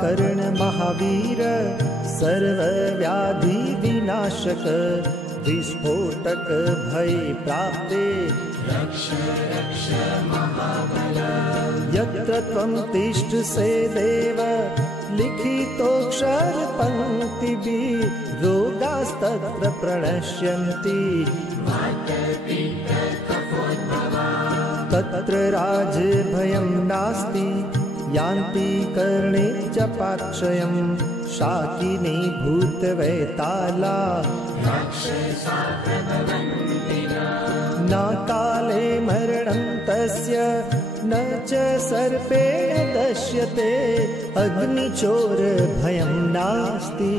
कर्ण महावीर सर्वव्याधि विनाशक विस्फोटक भय प्राप्ते रक्ष रक्ष महाबल। यत्र त्वं तिष्ठसे देव लिखितोऽक्षर पंक्तिभिः रोगास्तत्र प्रणश्यन्ति तत्र राजभयं नास्ति यान्ति कर्णे च पाक्षयं शाकिनी भूतवैताला न काले मरणं तस्य न च सर्पेण दश्यते अग्निचोर भयं नास्ति